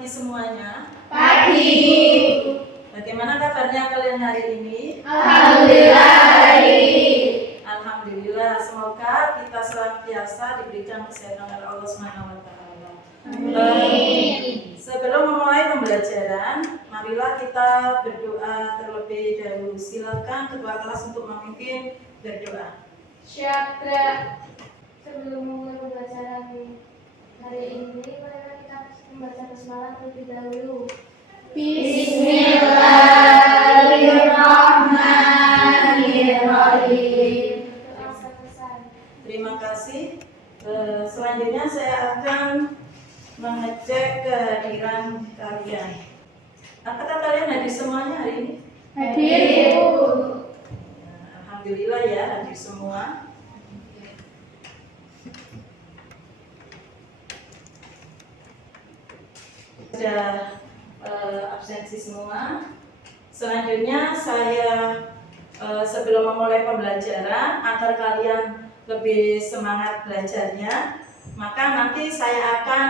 pagi semuanya. Pagi. Bagaimana kabarnya kalian hari ini? Alhamdulillah baik. Alhamdulillah, semoga kita senantiasa diberikan kesehatan oleh Allah SWT. Sebelum memulai pembelajaran, marilah kita berdoa terlebih dahulu. Silakan ketua kelas untuk memimpin berdoa. Siap. Sebelum memulai pembelajaran hari ini, marilah kita membaca basmalah terlebih dahulu. Bismillahirrahmanirrahim. Terima kasih. Selanjutnya saya akan mengecek kehadiran kalian. Apakah kalian hadir semuanya hari ini? Hadir, Ibu. Alhamdulillah ya, hadir semua. Sudah absensi semua. Selanjutnya saya sebelum memulai pembelajaran agar kalian lebih semangat belajarnya, maka nanti saya akan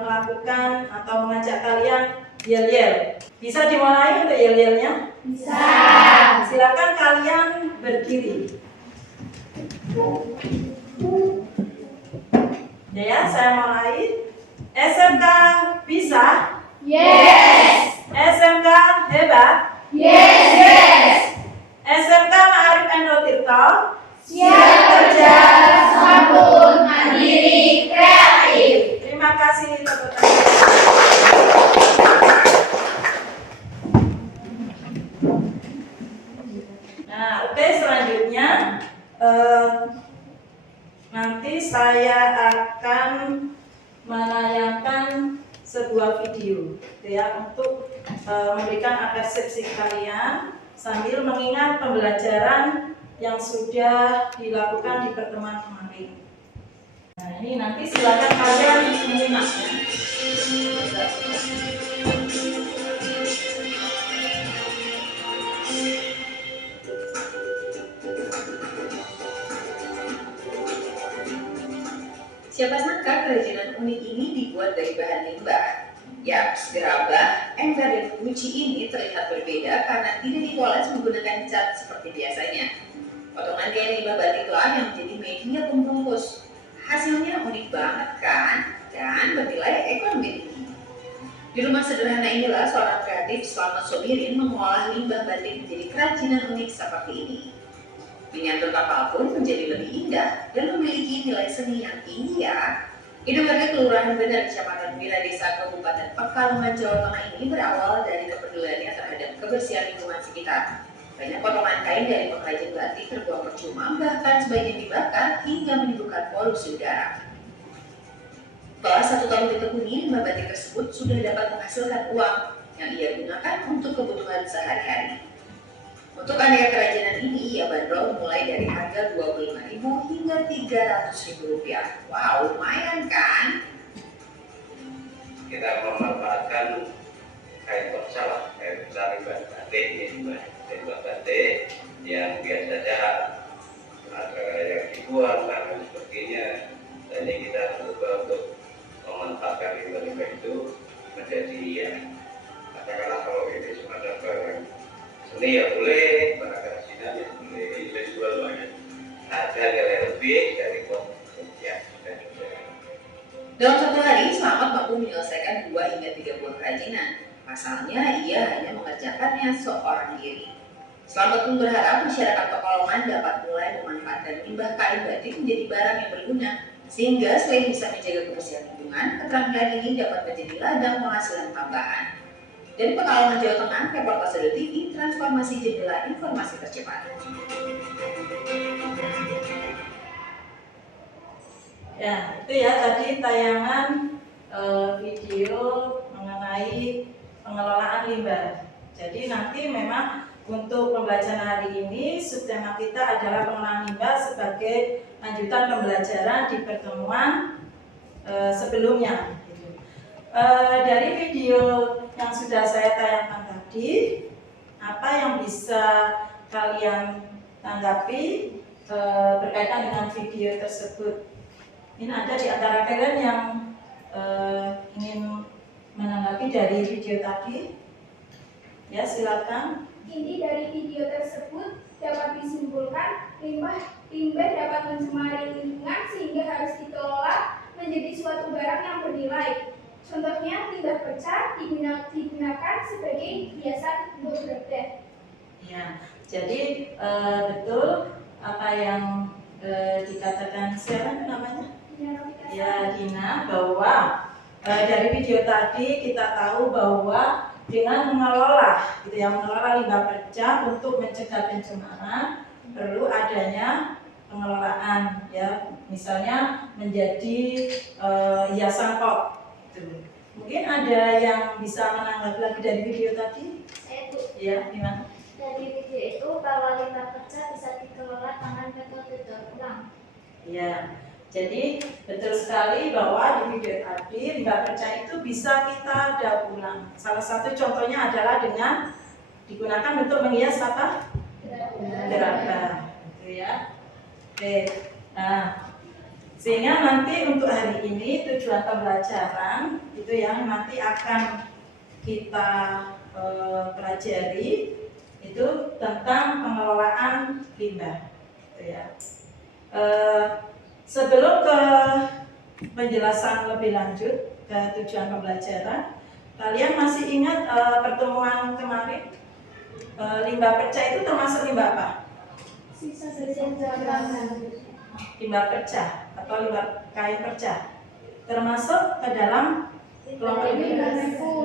melakukan atau mengajak kalian yel-yel. Bisa dimulai untuk yel-yelnya? Bisa. Silakan kalian berdiri. Ya, saya mulai. SMK bisa? Yes. SMK hebat? Yes. SMK Ma'arif Endo Tirto? Siap kerja, santun, mandiri, kreatif. Terima kasih tepuk tangan. Nah, oke, selanjutnya nanti saya akan menayangkan sebuah video ya untuk memberikan persepsi kalian sambil mengingat pembelajaran yang sudah dilakukan di pertemuan kemarin. Nah, ini nanti silakan kalian menyimak ya. Siapa sangka kerajinan unik ini dibuat dari bahan limbah. Yaps, gerabah, ember dan guci ini terlihat berbeda karena tidak dipoles menggunakan cat seperti biasanya. Potongan kain limbah batiklah yang menjadi media pembungkus. Hasilnya unik banget kan? Dan bernilai ekonomi tinggi. Di rumah sederhana inilah seorang kreatif Slamet Sobirin mengolah limbah batik menjadi kerajinan unik seperti ini. Miniatur kapal pun menjadi lebih indah dan memiliki nilai seni yang tinggi ya. Ide warga Kelurahan Bener, Kecamatan Wira Desa, Kabupaten Pekalongan, Jawa Tengah ini berawal dari kepeduliannya terhadap kebersihan lingkungan sekitar. Banyak potongan kain dari pengrajin batik terbuang percuma, bahkan sebagian dibakar hingga menimbulkan polusi udara. Setelah 1 tahun ditekuni, limbah batik tersebut sudah dapat menghasilkan uang yang ia gunakan untuk kebutuhan sehari-hari. Untuk aneka kerajinan ini, ia bandrol mulai dari harga Rp25.000 hingga Rp300.000. Wow, lumayan kan? Kita memanfaatkan kain perca, kain perca limbah batik, limbah batik yang biasanya ada yang dibuang dan sebagainya. Dan ini kita coba untuk memanfaatkan limbah-limbah itu menjadi ya, katakanlah kalau ini semacam barang seni ya boleh, barang kerajinan ya boleh, nilai jual banyak, ada nilai lebih dari ya sudah. Dalam 1 hari, Slamet mampu menyelesaikan 2 hingga 3 buah kerajinan. Pasalnya, ia hanya mengerjakannya seorang diri. Slamet pun berharap masyarakat Pekalongan dapat mulai memanfaatkan limbah kain batik menjadi barang yang berguna, sehingga selain bisa menjaga kebersihan lingkungan, keterampilan ini dapat menjadi ladang penghasilan tambahan. Dari Pekalongan, Jawa Tengah, Reportase TV, transformasi jendela informasi tercepat. Ya, itu ya tadi tayangan video mengenai pengelolaan limbah. Jadi nanti memang untuk pembelajaran hari ini subtema kita adalah pengelolaan limbah sebagai lanjutan pembelajaran di pertemuan sebelumnya. Dari video yang sudah saya tayangkan tadi, apa yang bisa kalian tanggapi berkaitan dengan video tersebut? Ini ada di antara kalian yang ingin dari video tadi? Ya, silakan. Inti dari video tersebut dapat disimpulkan limbah dapat mencemari lingkungan sehingga harus dikelola menjadi suatu barang yang bernilai. Contohnya, limbah pecah digunakan sebagai hiasan untuk berbedah. Ya, jadi betul apa yang dikatakan siapa namanya? Ya, Dina, bahwa dari video tadi kita tahu bahwa dengan mengelola, gitu ya, mengelola limbah pecah untuk mencegah pencemaran perlu adanya pengelolaan, ya, misalnya menjadi hiasan pot. Gitu. Mungkin ada yang bisa menanggapi lagi dari video tadi? Saya Bu, Ya, gimana? dari video itu bahwa limbah pecah bisa dikelola dengan metode daur ulang. Ya, jadi betul sekali bahwa di video tadi limbah pecah itu bisa kita daur ulang. Salah satu contohnya adalah dengan digunakan untuk menghias apa? Gerabah, gitu ya. Oke, nah sehingga nanti untuk hari ini tujuan pembelajaran itu yang nanti akan kita pelajari itu tentang pengelolaan limbah, gitu ya. Sebelum ke penjelasan lebih lanjut ke tujuan pembelajaran, kalian masih ingat pertemuan kemarin? Limbah pecah itu termasuk limbah apa? Limbah pecah atau limbah kain pecah, termasuk ke dalam kelompok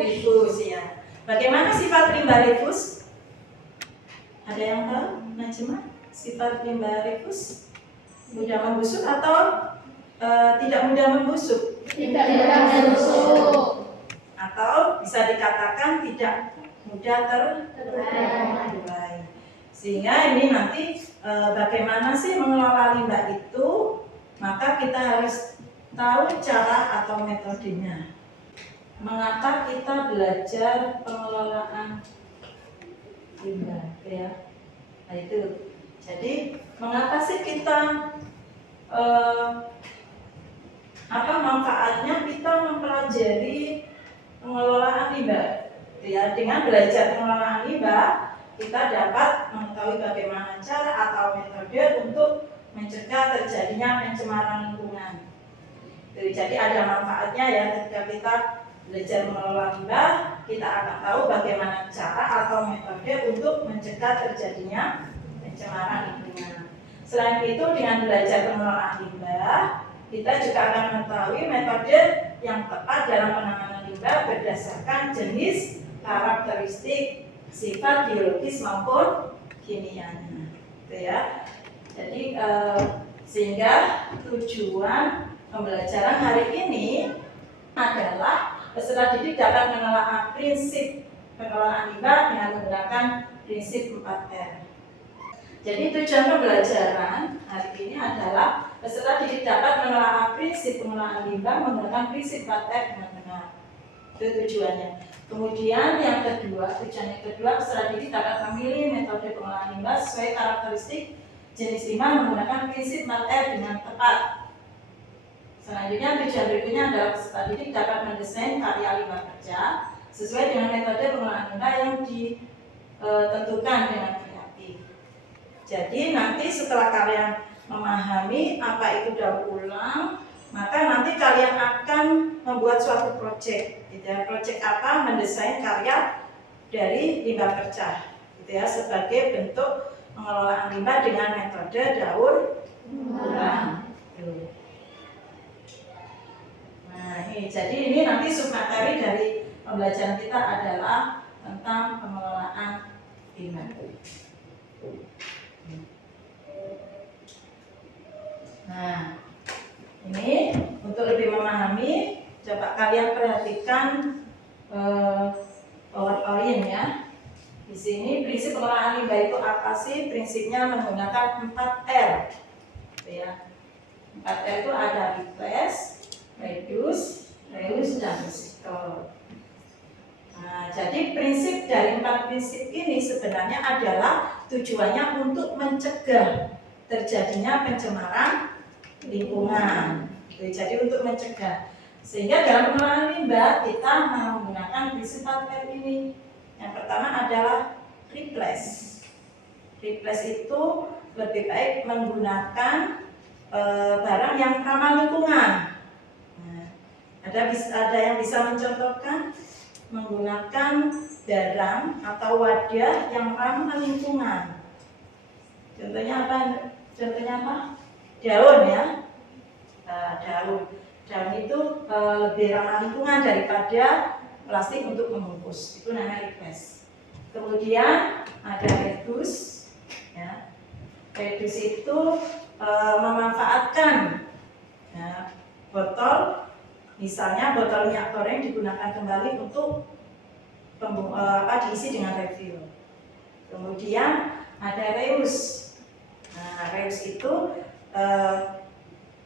refus, ya. Bagaimana sifat limbah refus? Ada yang tahu, Najma? Sifat limbah refus? Mudah membusuk atau tidak mudah membusuk? Tidak mudah membusuk. Atau bisa dikatakan tidak mudah terurai. Sehingga ini nanti bagaimana sih mengelola limbah itu, maka kita harus tahu cara atau metodenya. Mengapa kita belajar pengelolaan limbah, ya? Nah itu. Jadi mengapa sih kita apa manfaatnya kita mempelajari pengelolaan limbah? Ya, dengan belajar pengelolaan limbah kita dapat mengetahui bagaimana cara atau metode untuk mencegah terjadinya pencemaran lingkungan. Jadi ada manfaatnya ya ketika kita belajar mengelola limbah, kita akan tahu bagaimana cara atau metode untuk mencegah terjadinya pencemaran lingkungan. Selain itu, dengan belajar pengelolaan limbah, kita juga akan mengetahui metode yang tepat dalam penanganan limbah berdasarkan jenis, karakteristik, sifat biologis maupun kimianya, gitu ya. Jadi sehingga tujuan pembelajaran hari ini adalah peserta didik dapat menelaah prinsip pengelolaan limbah dengan menggunakan prinsip 4R. Jadi tujuan pembelajaran hari ini adalah peserta didik dapat menelaah prinsip pengelolaan limbah menggunakan prinsip 4R dengan benar. Itu tujuannya. Kemudian yang kedua, tujuan yang kedua, peserta didik dapat memilih metode pengelolaan limbah sesuai karakteristik jenis limbah menggunakan prinsip 4R dengan tepat. Selanjutnya, tujuan berikutnya adalah peserta didik dapat mendesain karya limbah pecah sesuai dengan metode pengelolaan limbah yang ditentukan dengan kreatif. Jadi nanti setelah kalian memahami apa itu daur ulang, maka nanti kalian akan membuat suatu proyek, gitu ya. Proyek apa? Mendesain karya dari limbah pecah, gitu ya, sebagai bentuk pengelolaan limbah dengan metode daur ulang. Nah, jadi ini nanti submateri dari pembelajaran kita adalah tentang pengelolaan limbah. Nah, ini untuk lebih memahami, coba kalian perhatikan PowerPoint ya. Di sini prinsip pengelolaan limbah itu apa sih? Prinsipnya menggunakan 4R. Ya. 4R itu ada replace, reduce, reuse, dan recycle. Nah, jadi prinsip dari 4 prinsip ini sebenarnya adalah tujuannya untuk mencegah terjadinya pencemaran lingkungan. Jadi untuk mencegah. Sehingga dalam pengelolaan limbah kita menggunakan prinsip 4R ini. Yang pertama adalah replace. Replace itu lebih baik menggunakan barang yang ramah lingkungan. Nah, ada yang bisa mencontohkan menggunakan barang atau wadah yang ramah lingkungan. Contohnya apa? Daun ya. Daun itu lebih ramah lingkungan daripada plastik untuk membungkus. Itu namanya replace. Kemudian ada reduce. Ya. Reduce itu memanfaatkan ya, botol, misalnya botol minyak goreng digunakan kembali untuk diisi dengan refill. Kemudian ada reuse. Nah, reuse itu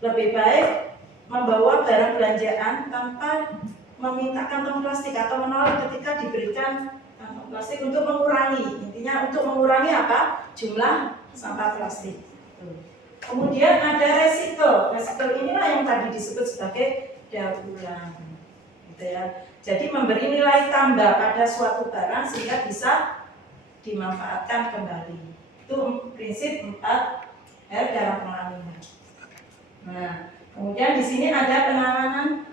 lebih baik membawa barang belanjaan tanpa meminta kantong plastik atau menolak ketika diberikan kantong plastik untuk mengurangi. Intinya untuk mengurangi apa? Jumlah sampah plastik. Kemudian ada recycle. Recycle inilah yang tadi disebut sebagai daur ulang. Gitu ya. Jadi memberi nilai tambah pada suatu barang sehingga bisa dimanfaatkan kembali. Itu prinsip 4R dalam pengelolaan limbah. Nah, kemudian di sini ada penanganan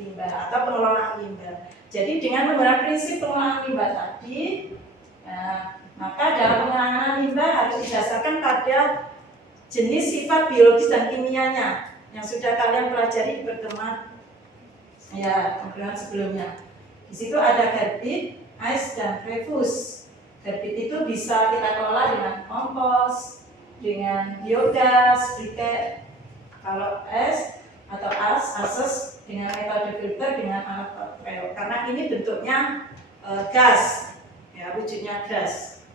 limbah atau pengelolaan limbah. Jadi dengan menggunakan prinsip pengelolaan limbah tadi, maka dalam penanganan limbah harus didasarkan pada jenis sifat biologis dan kimianya yang sudah kalian pelajari di pertemuan sebelumnya. Di situ ada herbit, ice, dan refuse. Herbit itu bisa kita kelola dengan kompos, dengan biogas, briket. Kalau es atau ases dengan metode filter dengan alat reok. Karena ini bentuknya gas, ya wujudnya gas.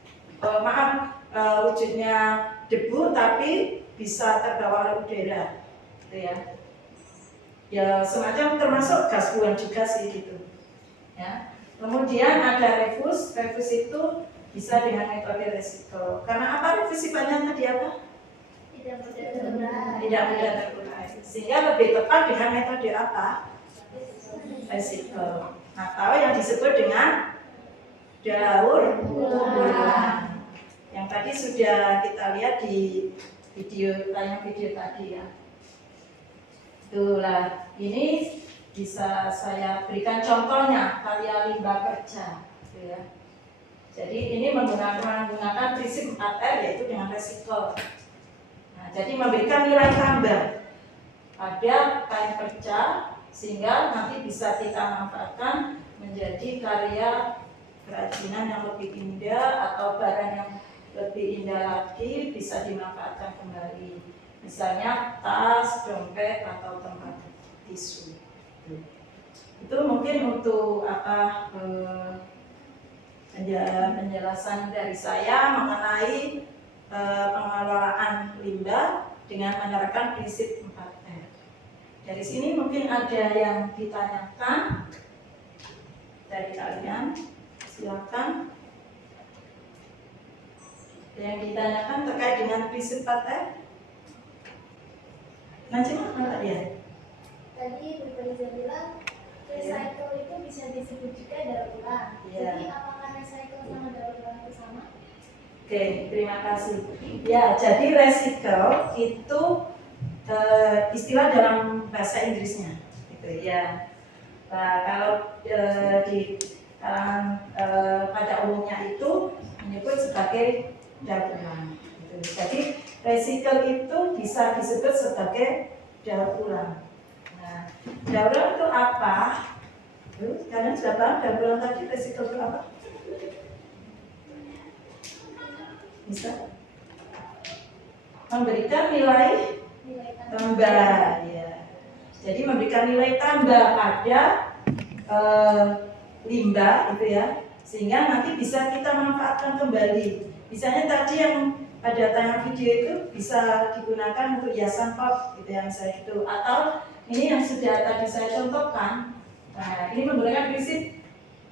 Wujudnya debu tapi bisa terbawa oleh udara, gitu ya. Ya semacam termasuk gas buang juga sih gitu. Ya. Kemudian ada refuse. Refuse itu bisa dengan metode recycle. Karena apa? Refuse sifatnya tadi apa? Tidak mudah terurai. Sehingga lebih tepat dengan metode apa? Recycle. Atau yang disebut dengan daur ulang. Yang tadi sudah kita lihat di tayang video tadi ya. Itulah, ini bisa saya berikan contohnya karya limbah kerja, gitu ya. Jadi ini menggunakan prinsip 4R yaitu dengan recycle. Nah, jadi memberikan nilai tambah pada kain kerja sehingga nanti bisa kita manfaatkan menjadi karya kerajinan yang lebih indah atau barang yang lebih indah lagi bisa dimanfaatkan kembali. Misalnya tas, dompet, atau tempat tisu. Itu mungkin untuk penjelasan dari saya mengenai pengelolaan limbah dengan menerapkan prinsip 4R. Dari sini mungkin ada yang ditanyakan dari kalian, silakan. Yang ditanyakan terkait dengan prinsip 4R. Macam mana tadi ya? Tadi Bu Faiza bilang recycle itu bisa disebut juga daur ulang. Iya. Jadi apakah recycle sama daur ulang itu sama? Oke, terima kasih. Ya, jadi recycle itu istilah dalam bahasa Inggrisnya, gitu ya. Nah, kalau di kalangan pada umumnya itu menyebut sebagai daur ulang. Gitu. Jadi recycle itu bisa disebut sebagai daur ulang. Nah, daur ulang itu apa? Kalian sudah tahu daur ulang tadi recycle itu apa? Bisa memberikan nilai tambah, ya. Jadi memberikan nilai tambah pada limbah, gitu ya, sehingga nanti bisa kita manfaatkan kembali. Misalnya tadi yang pada tayangan video itu bisa digunakan untuk hiasan pot, gitu yang saya itu, atau ini yang sudah tadi saya contohkan. Nah, ini menggunakan prinsip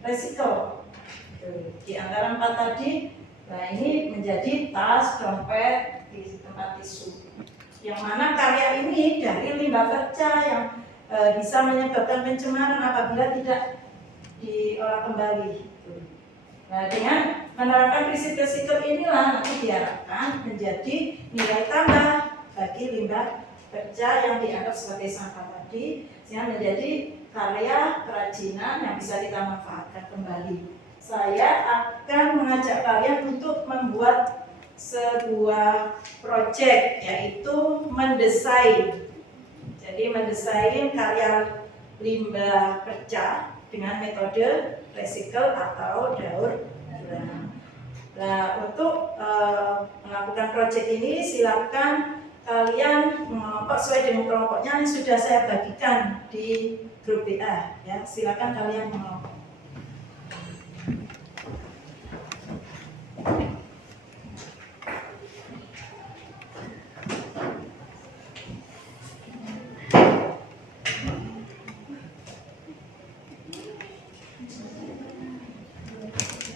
recycle. Di antara 4 tadi. Nah, ini menjadi tas, dompet, di tempat tisu. Yang mana karya ini dari limbah kerja yang bisa menyebabkan pencemaran apabila tidak diolah kembali. Nah, dengan menerapkan prinsip-prinsip inilah nanti diharapkan menjadi nilai tambah bagi limbah kerja yang dianggap sebagai sampah tadi, sehingga menjadi karya kerajinan yang bisa kita manfaatkan kembali. Saya akan mengajak kalian untuk membuat sebuah proyek, yaitu mendesain. Jadi mendesain karya limbah kerja dengan metode recycle atau daur ulang. Nah, untuk melakukan proyek ini silakan kalian mengelompok sesuai dengan kelompoknya yang sudah saya bagikan di grup WA. Ya, silakan kalian mengelompok.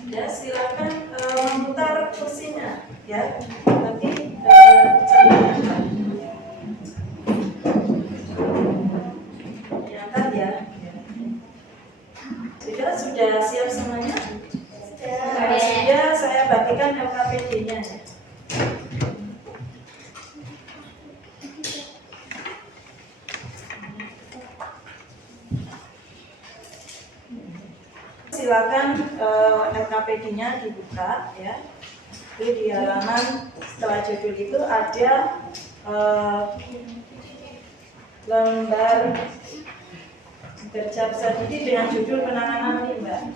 Ya, silakan memutar kursinya, ya. Nanti diangkat ya. Sudah siap semuanya? Sudah, saya bagikan LKPD-nya ya. Silakan LKPD-nya dibuka ya. Jadi di halaman setelah judul itu ada lembar kerja peserta didik dengan judul penanganan limbah.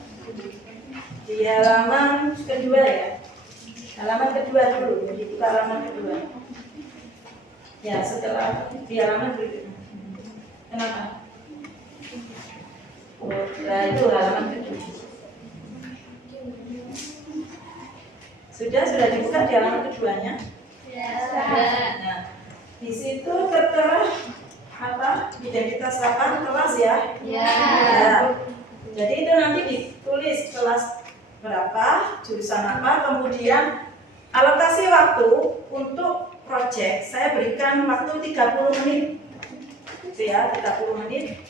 Di halaman kedua ya. Halaman kedua dulu, jadi buka halaman kedua. Ya, setelah di halaman berikutnya. Kenapa? Nah, itu halaman kedua. Sudah dibuka di halaman keduanya? Ya. Nah, di situ tertera apa? Identitas apa? Kelas ya? Ya. Ya. Jadi itu nanti ditulis kelas berapa, jurusan apa, kemudian alokasi waktu untuk proyek saya berikan waktu 30 menit. Itu ya, 30 menit.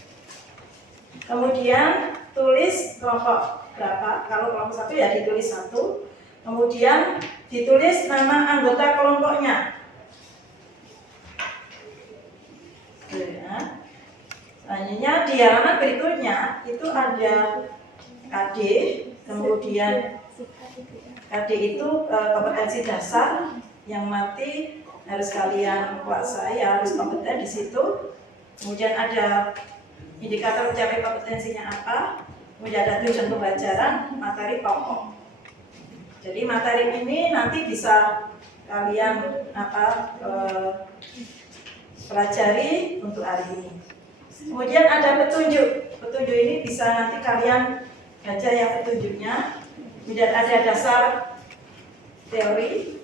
Kemudian tulis kelompok berapa, kalau kelompok 1 ya ditulis 1. Kemudian ditulis nama anggota kelompoknya. Ya. Selanjutnya di halaman berikutnya itu ada KD, kemudian KD itu kompetensi dasar yang mati harus kalian kuasai, harus kompeten di situ. Kemudian ada indikator mencapai kompetensinya apa, kemudian ada tujuan pembelajaran, materi pokok. Jadi materi ini nanti bisa kalian pelajari untuk hari ini. Kemudian ada petunjuk. Petunjuk ini bisa nanti kalian baca ya petunjuknya. Kemudian ada dasar teori.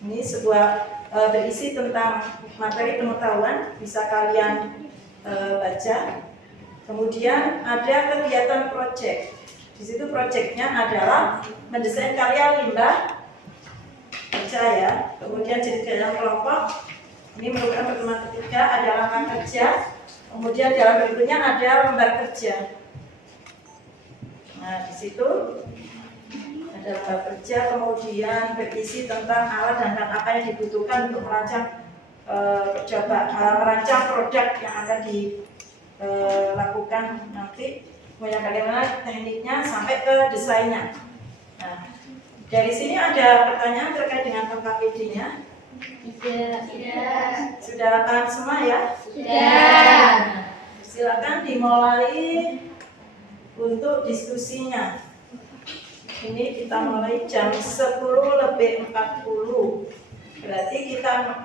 Ini sebuah berisi tentang materi pengetahuan, bisa kalian baca. Kemudian ada kegiatan proyek. Di situ proyeknya adalah mendesain karya limbah kerja ya. Kemudian jadi dalam kelompok. Ini merupakan pertemuan ketiga, ada langkah kerja. Kemudian dalam berikutnya ada lembar kerja. Nah, di situ ada lembar kerja, kemudian berisi tentang alat dan apa yang dibutuhkan untuk merancang merancang produk yang akan dilakukan nanti. Kemudian bagaimana tekniknya sampai ke desainnya. Nah, dari sini ada pertanyaan terkait dengan LKPD-nya. Tidak. Sudah paham semua ya? Sudah. Silakan dimulai untuk diskusinya. Ini kita mulai jam 10:40. Berarti kita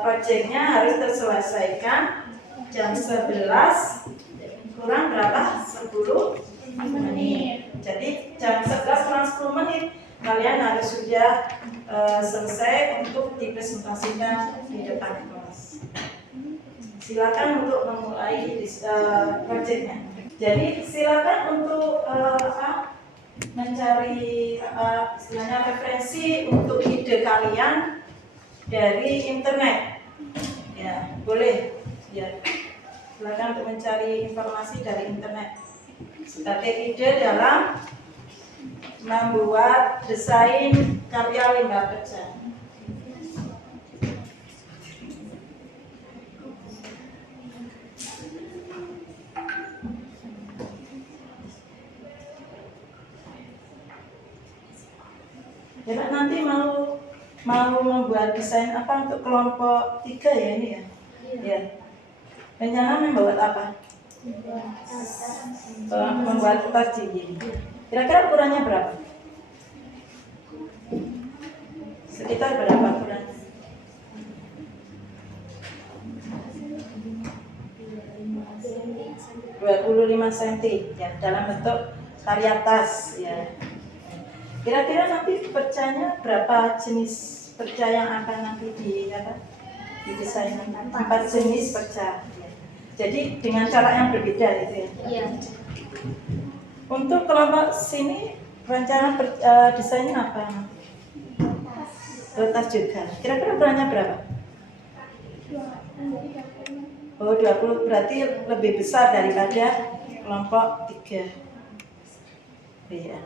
proyeknya harus terselesaikan jam 11 kurang berapa? 10 menit. Jadi jam 11 kurang 10 menit kalian harus sudah selesai untuk dipresentasikan di depan kelas. Silakan untuk memulai proyeknya. Jadi silakan untuk mencari istilahnya referensi untuk ide kalian dari internet. Ya, boleh. Ya. Silakan untuk mencari informasi dari internet sebagai ide dalam membuat desain karya limbah kerja. Ya, Pak, nanti mau membuat desain apa untuk kelompok 3 ya ini ya? Ya. Rencana membuat apa? Membuat tas cincin. Kira-kira ukurannya berapa? Sekitar berapa ukurannya? 25 cm ya, dalam bentuk karya tas ya. Kira-kira nanti percanya berapa jenis perca yang akan nanti didesain? 4 jenis perca. Ya. Jadi dengan cara yang berbeda gitu ya. Iya. Untuk kelompok sini rencana desainnya apa? Tas juga. Kira-kira ukurannya berapa? Oh, 20 berarti lebih besar daripada kelompok 3. Iya.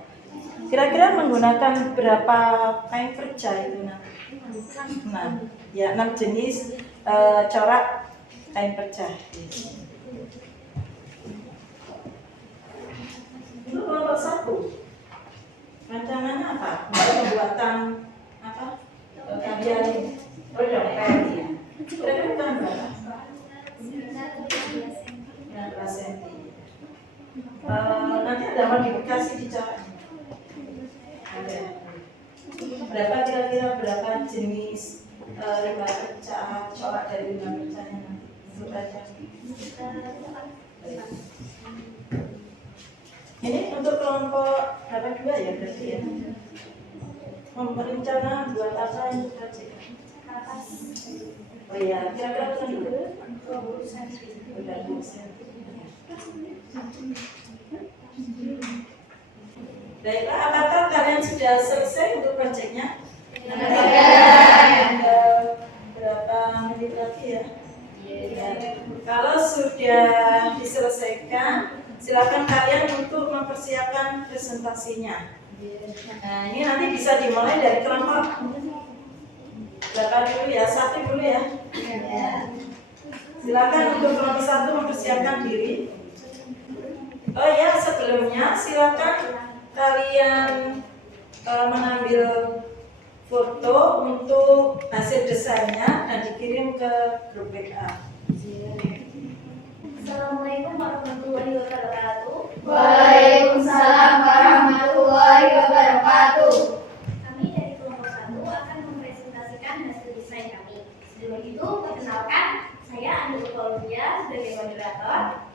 Kira-kira menggunakan berapa kain perca itu nanti? 6. Ya, 6 jenis corak kain perca. Untuk kelompok 1, rencananya apa? Untuk pembuatan apa? Karya dompet ya. Kira-kira kan berapa? 19 cm. Nanti ada modifikasi di corak. Ada. Berapa kira-kira berapa jenis limbah perca, corak dari limbah percanya nanti untuk kaca? Ini untuk kelompok berapa 2 ya berarti ya? Rencana buat apa yang project? Oh iya, kira-kira bukan dulu? 20 cm. Baiklah, apakah kalian sudah selesai untuk proyeknya? Berapa menit lagi ya? Kalau sudah diselesaikan, silakan kalian untuk mempersiapkan presentasinya. Nah, ini nanti bisa dimulai dari kelompok berapa dulu ya? 1 dulu ya. Silakan untuk kelompok 1 mempersiapkan diri. Oh ya, sebelumnya silakan kalian mengambil foto untuk hasil desainnya dan dikirim ke grup WA. Assalamualaikum warahmatullahi wabarakatuh. Waalaikumsalam warahmatullahi wabarakatuh. Kami dari kelompok 1 akan mempresentasikan hasil desain kami. Sebelum itu, perkenalkan, saya Andi Paulia sebagai moderator.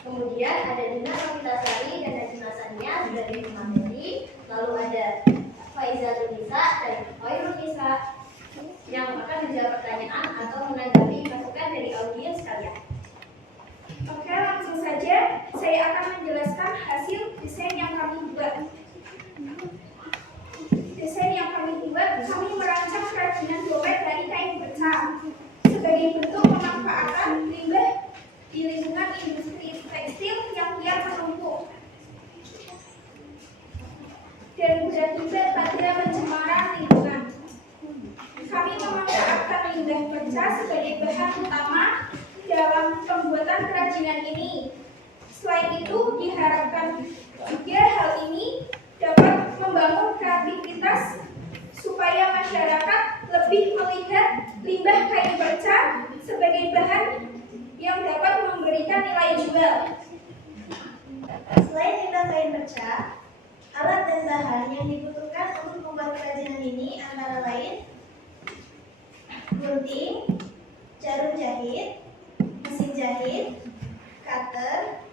Kemudian ada Dina Romitasari dan Najma Sania sebagai pemateri. Lalu ada Faizatul Nisa dan Khairul Nisa yang akan menjawab pertanyaan atau menanggapi masukan dari audiens sekalian. Oke, langsung saja saya akan menjelaskan hasil desain yang kami buat. Desain yang kami buat, kami merancang kerajinan dompet dari kain perca sebagai bentuk pemanfaatan limbah di lingkungan industri tekstil yang kian menumpuk dan berakibat pada pencemaran lingkungan. Kami memanfaatkan limbah perca sebagai bahan utama dalam pembuatan kerajinan ini. Selain itu, diharapkan juga hal ini dapat membangun kreativitas supaya masyarakat lebih melihat limbah kain perca sebagai bahan yang dapat memberikan nilai jual. Selain limbah kain perca, alat dan bahan yang dibutuhkan untuk membuat kerajinan ini antara lain gunting, jarum jahit, mesin jahit, cutter,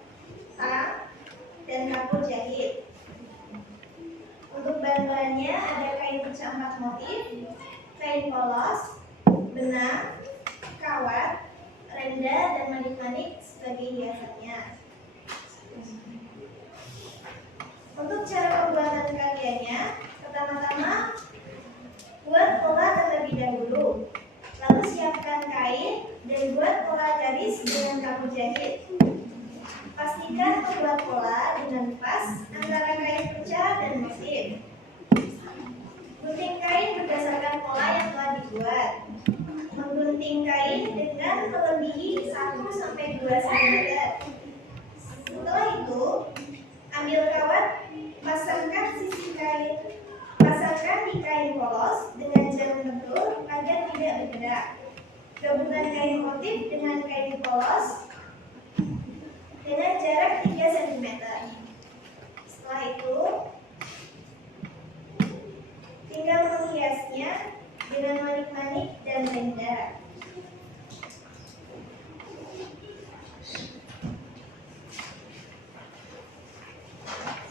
tang, dan kapur jahit. Untuk bahan-bahannya ada kain perca 4 motif, kain polos, benang, kawat, renda, dan manik-manik sebagai hiasannya. Untuk cara pembuatan karyanya, pertama-tama buat pola terlebih dahulu, lalu siapkan kain dan buat pola garis Pastikan membuat pola dengan pas antara kain perca dan motif. Gunting kain berdasarkan pola yang telah dibuat. Menggunting kain dengan melebihi 1-2 cm. Setelah itu, ambil kawat, pasangkan di kain polos dengan jarum bentur agar tidak bergerak. Gabungan kain motif dengan kain polos dengan jarak 3 cm. Setelah itu, tinggal menghiasnya dengan manik-manik dan tenda.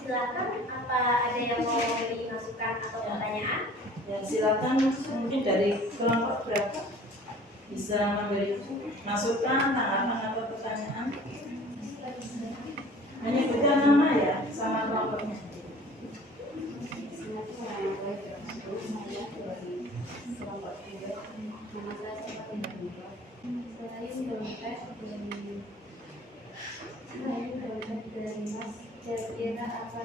Silakan, apa ada yang mau memberi masukan atau pertanyaan? Ya, silakan mungkin dari kelompok berapa bisa memberi masukan, tanggapan atau pertanyaan. Menyebutkan nama ya sama kelompoknya. Kira-kira apa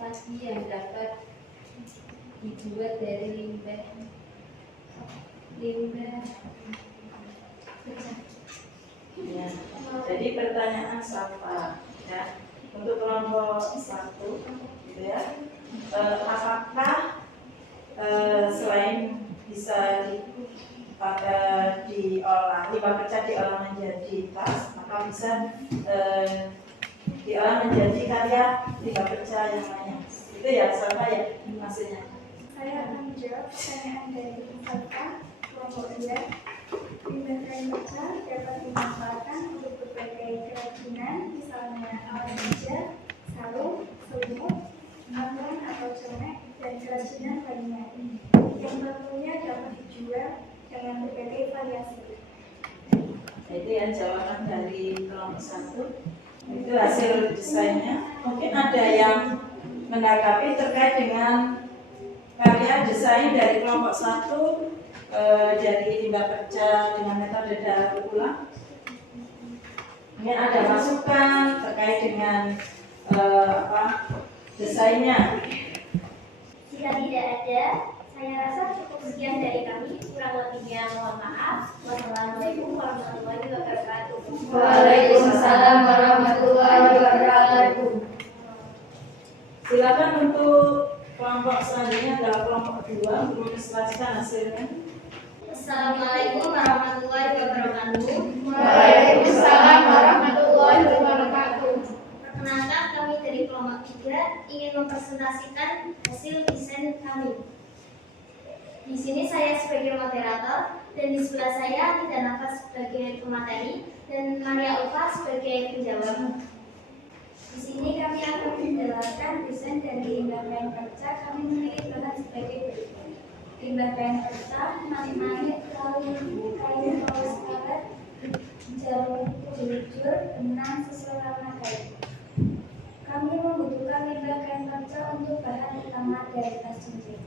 lagi yang dapat dibuat dari limbah Ya. Jadi pertanyaan siapa ya untuk kelompok 1 gitu ya. Apakah selain bisa diolah limbah perca diolah menjadi tas, maka bisa diolah menjadi karya limbah perca yang lainnya. Itu ya siapa ya maksudnya? Saya akan menjawab pertanyaan dari peserta kelompok 2. Limbah kain perca dapat dimanfaatkan untuk berbagai kerajinan, misalnya alat meja, sarung, selimut, amplop atau comek, dan kerajinan lainnya. Yang tentunya dapat dijual dengan berbagai variasi. Itu ya jawaban dari kelompok 1. Itu hasil desainnya. Mungkin ada yang menanggapi terkait dengan karya desain dari kelompok 1 dari limbah perca dengan metode daur ulang. Mungkin ada masukan terkait dengan desainnya. Jika tidak ada, saya rasa cukup sekian dari kami. Kurang lebihnya mohon maaf. Wassalamualaikum warahmatullahi wabarakatuh. Waalaikumsalam warahmatullahi wabarakatuh. Silakan untuk kelompok selanjutnya adalah kelompok 2 untuk mengilustrasikan hasilnya. Assalamualaikum warahmatullahi wabarakatuh. Waalaikumsalam warahmatullahi wabarakatuh. Perkenalkan, kami dari kelompok 3 ingin mempresentasikan hasil desain kami. Di sini saya sebagai moderator dan di sebelah saya Nida Nafas sebagai pemateri dan Maria Ulfa sebagai penjawab. Di sini kami akan menjelaskan desain dari limbah kain perca. Kami memilih bahan sebagai berikut: limbah kain perca, manik-manik, lalu kain polos karet, jarum jujur, benang sesuai warna kain. Kami membutuhkan limbah kain perca untuk bahan utama dari tas cincin,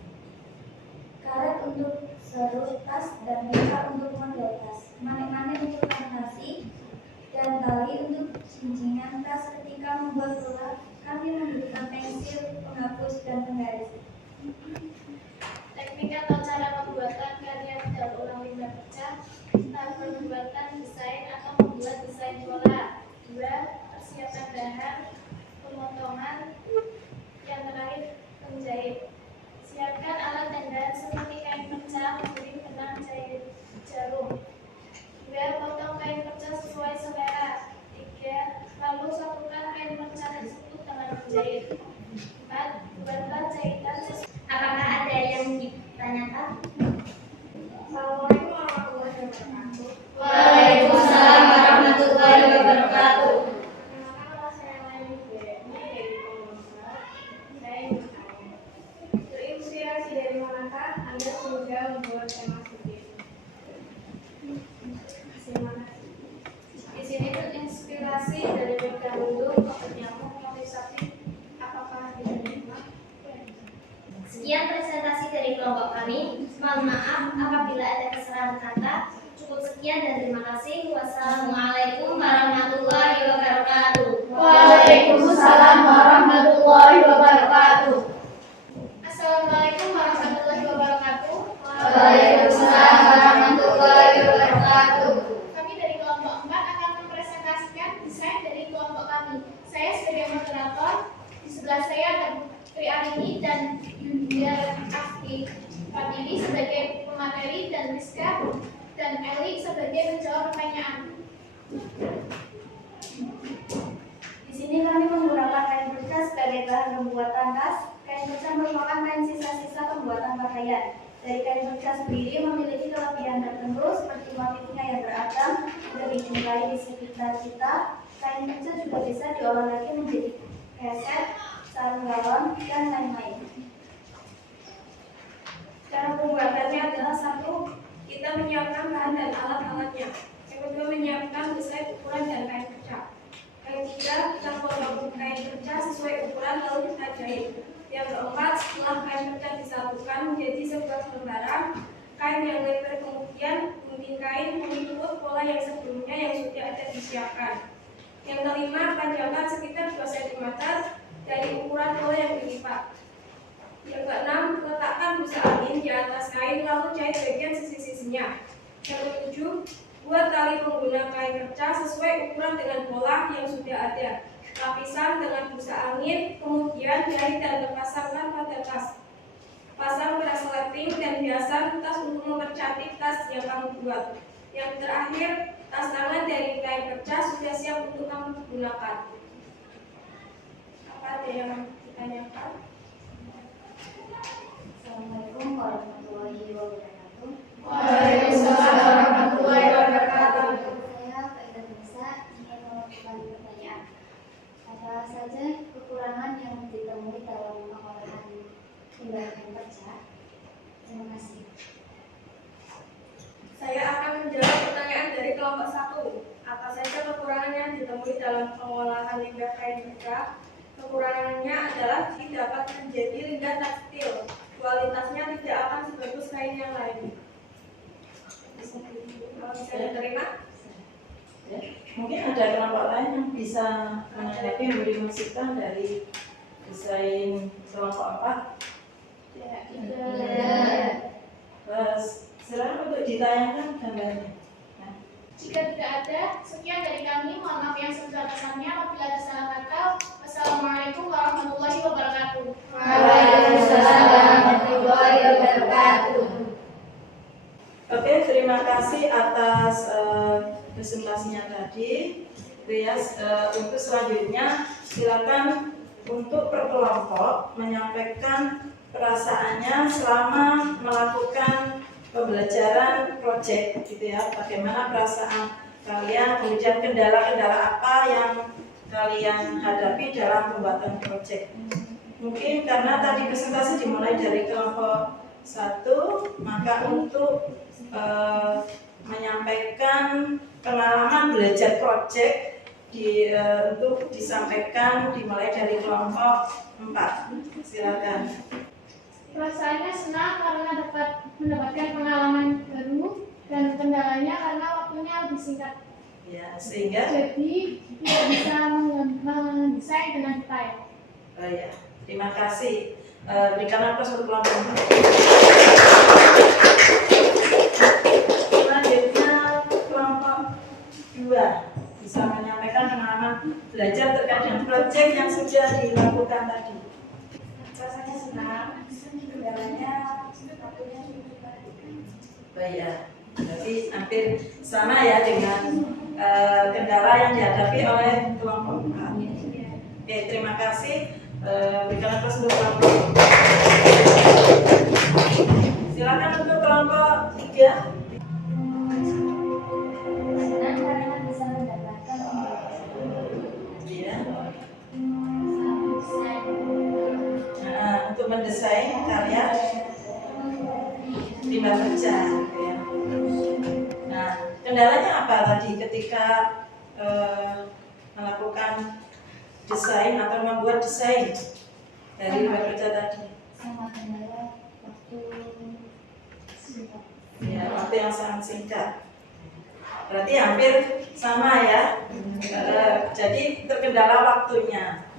karet untuk serut tas, dan meja untuk model tas, manik-manik untuk fantasi, dan tali untuk cincin tas. Ketika membuat pola, kami membutuhkan pensil, penghapus, dan penggaris. Teknik atau cara pembuatan karya daur ulang limbah perca. Tahap pembuatan desain atau membuat desain pola. 2. Persiapan bahan, pemotongan. Yang terakhir, penjahit. Siapkan alat dan bahan seperti kain perca, memilih benang, jahit, jarum. 2. Potong kain perca sesuai selera. 3. Lalu satukan kain perca tersebut dengan menjahit. 4. Buatlah jahitan sesuai. Apakah ada yang ditanyakan? Assalamualaikum warahmatullahi wabarakatuh. Waalaikumsalam warahmatullahi wabarakatuh. Nama saya Naimi Berni dari Komposer. Saya ingin bertanya, terinspirasi dari manakah Anda sudah membuat tema seperti ini? Terima kasih. Di sini terinspirasi dari dahulu motif nyamuk, motif sapi. Apakah diterima? Sekian presentasi dari kelompok kami. Mohon maaf apabila ada kesalahan kata. Cukup sekian dan terima kasih. Wassalamualaikum warahmatullahi wabarakatuh. Waalaikumsalam warahmatullahi wabarakatuh. Assalamualaikum warahmatullahi wabarakatuh. Waalaikumsalam warahmatullahi wabarakatuh. Kami dari kelompok 4 akan mempresentasikan desain dari kelompok kami. Saya sebagai moderator, di sebelah saya ada Tri Arini dan Yunda Afti Fatili sebagai pemateri dan Rizka dan Eli sebagai menjawab pertanyaan. Di sini kami menggunakan kain perca sebagai bahan pembuatan tas. Kain perca merupakan kain sisa-sisa pembuatan pakaian. Dari kain perca sendiri memiliki kelebihan tertentu seperti motifnya yang beragam, mudah dijumpai di sekitar kita. Kain perca juga bisa diolah lagi menjadi keset, sarung galon, dan lain-lain. Cara pembuatannya adalah: satu, kita menyiapkan bahan dan alat-alatnya. Yang kedua, menyiapkan desain, ukuran, dan kain perca. Yang ketiga, kita potong kain perca sesuai ukuran lalu kita jahit. Yang keempat, setelah kain perca disatukan menjadi sebuah lembaran kain yang lebar, kemudian gunting kain mengikut pola yang sebelumnya yang sudah ada disiapkan. Yang kelima, panjangkan sekitar 2 cm dari ukuran pola yang dilipat. Yang keenam, letakkan busa angin di atas kain lalu jahit bagian sisi-sisinya. Yang ketujuh, buat tali pengguna kain perca sesuai ukuran dengan pola yang sudah ada. Lapisan dengan busa angin, kemudian jahit dan lepaskan pada tas. Pasang resleting dan hiasan tas untuk mempercantik tas yang kamu buat. Yang terakhir, tas tangan dari kain perca sudah siap untuk kamu gunakan. Apa ada yang ditanyakan? Assalamualaikum warahmatullahi wabarakatuh. Waalaikumsalam warahmatullahi wabarakatuh. Saya Faidah Nisa ingin melakukan pertanyaan. Apa saja kekurangan yang ditemui dalam pengolahan limbah kain perca? Terima kasih. Saya akan menjawab pertanyaan dari kelompok 1. Apa saja kekurangan yang ditemui dalam pengolahan limbah kain perca? Kekurangannya adalah tidak dapat menjadi limbah tekstil. Kualitasnya tidak akan sebagus kain yang lain. Bisa diterima? Ya. Mungkin ada kelompok lain yang bisa menanggapi, memberi masukan dari desain kelompok 4. Silakan untuk ditayangkan gambarnya. Nah. Jika tidak ada, sekian dari kami. Mohon maaf yang sebesar-besarnya apabila ada salah kata. Wassalamualaikum warahmatullahi wabarakatuh. Waalaikumsalam warahmatullahi wabarakatuh. Oke, terima kasih atas presentasinya tadi. Untuk selanjutnya, silakan untuk per kelompok menyampaikan perasaannya selama melakukan pembelajaran proyek, gitu ya. Bagaimana perasaan kalian, kemudian kendala-kendala apa yang kalian hadapi dalam pembuatan proyek. Mungkin karena tadi presentasi dimulai dari kelompok 1, maka untuk menyampaikan pengalaman belajar proyek untuk disampaikan dimulai dari kelompok 4. Silakan. Rasanya senang karena dapat mendapatkan pengalaman baru dan kendalanya karena waktunya lebih singkat. Ya, sehingga Jadi tidak bisa mendesain dengan detail. ya, terima kasih. Berikan aplaus untuk kelompok 4. Selanjutnya kelompok 2 bisa menyampaikan pengalaman belajar terkait dengan proyek yang sudah dilakukan tadi. Rasanya senang, kendalanya waktunya cukup. Baik, jadi hampir sama ya dengan kendala yang dihadapi oleh kelompok 4. Oke, terima kasih. Berikan aplaus untuk kelompok. Silakan untuk kelompok 3. Senang karena bisa mendapatkan Ya. Nah, untuk mendesain karya limbah kerja. Ya. Nah, kendalanya apa tadi ketika melakukan desain atau membuat desain dari limbah kerja tadi? sama kendala waktu singkat. Ya, waktu yang sangat singkat. berarti hampir sama ya. Jadi terkendala waktunya.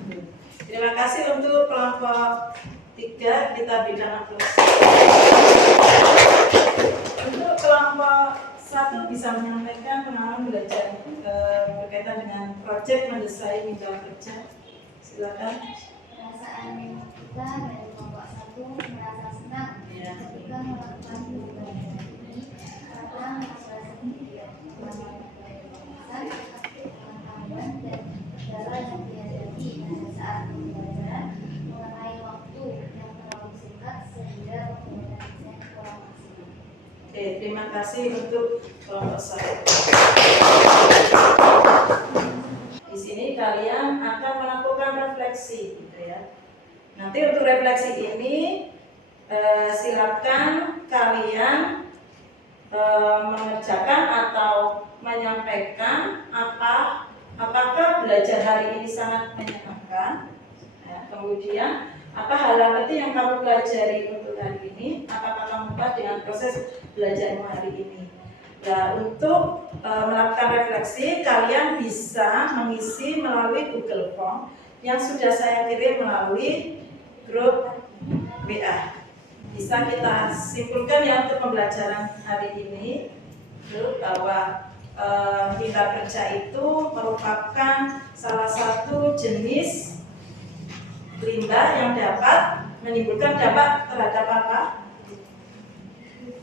Terima kasih untuk kelompok 3, kita berikan aplaus. Untuk kelompok 1 bisa menyampaikan pengalaman belajar berkaitan dengan proyek mendesain mitra kerja. Silakan. Perasaan kita dari kelompok 1 merasa senang ketika melakukan perubahan ini karena merasa sendiri pengalaman pengetahuan dan kendala yang dihadapi pada saat pembelajaran mengenai waktu yang terlalu singkat sehingga pembelajaran kurang maksimal. Oke, terima kasih untuk kelompok 1. Di sini kalian akan melakukan refleksi, gitu ya. Nanti untuk refleksi ini silakan kalian mengerjakan atau menyampaikan apakah belajar hari ini sangat menyenangkan. Ya, kemudian apa hal penting yang kamu pelajari untuk hari ini? Apakah kamu puas dengan proses belajarmu hari ini? Nah, untuk melakukan refleksi, kalian bisa mengisi melalui Google Form yang sudah saya kirim melalui grup WA. Bisa kita simpulkan ya untuk pembelajaran hari ini, bahwa mitra kerja itu merupakan salah satu jenis limbah yang dapat menimbulkan dampak terhadap apa?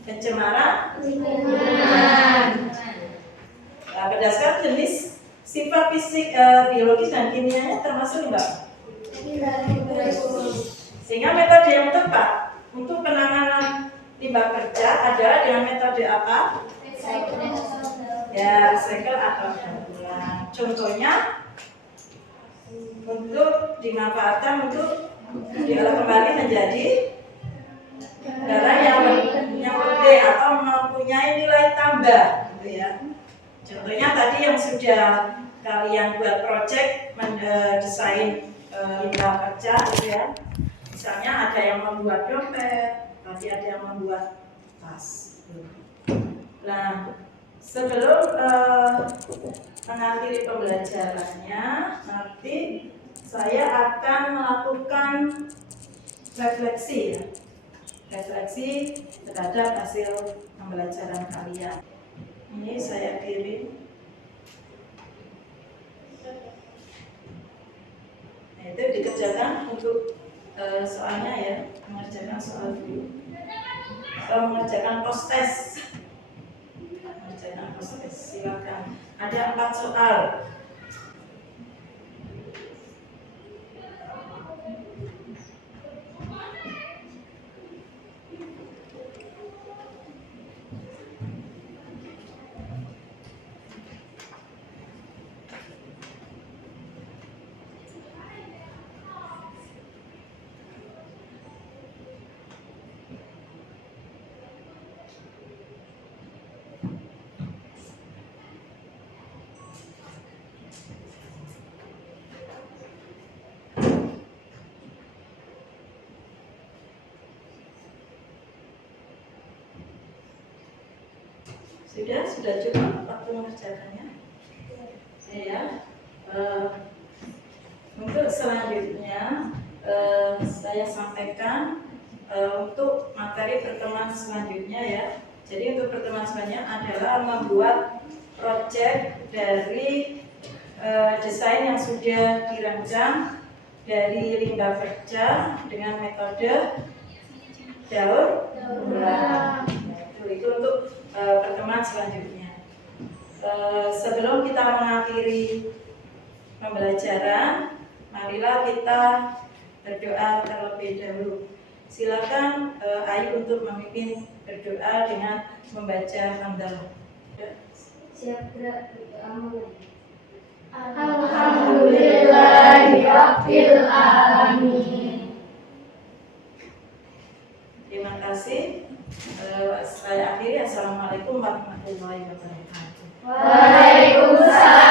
Pencemaran lingkungan. Nah, berdasarkan jenis sifat fisik, biologis dan kimianya termasuk limbah. Sehingga metode yang tepat untuk penanganan limbah kerja adalah dengan metode apa? Ya, recycle atau daur ulang. Contohnya untuk dimanfaatkan untuk diolah kembali menjadi barang yang gede atau mempunyai nilai tambah, gitu ya. Contohnya tadi yang sudah kalian buat project mendesain limbah kerja, gitu ya. Misalnya ada yang membuat dompet, tadi ada yang membuat tas. Nah, sebelum mengakhiri pembelajarannya, nanti saya akan melakukan refleksi ya. Refleksi terhadap hasil pembelajaran kalian. Ini saya kirim. Nah, itu dikerjakan untuk soalnya ya, mengerjakan soal dulu. Mengerjakan post test. Mengerjakan post test, silakan. Ada 4 soal. Sudah cukup waktu mengerjakannya. Ya. Untuk selanjutnya saya sampaikan untuk materi pertemuan selanjutnya ya. Jadi untuk pertemuan selanjutnya adalah membuat proyek dari desain yang sudah dirancang dari limbah kerja dengan metode daur ulang. Itu untuk pertemuan selanjutnya. Sebelum kita mengakhiri pembelajaran, marilah kita berdoa terlebih dahulu. Silakan Ayu untuk memimpin berdoa dengan membaca hamdalah. Siap gerak berdoa mulai. Alhamdulillahirabbil alamin. Terima kasih. Saya akhiri. Assalamualaikum warahmatullahi wabarakatuh. Waalaikumsalam.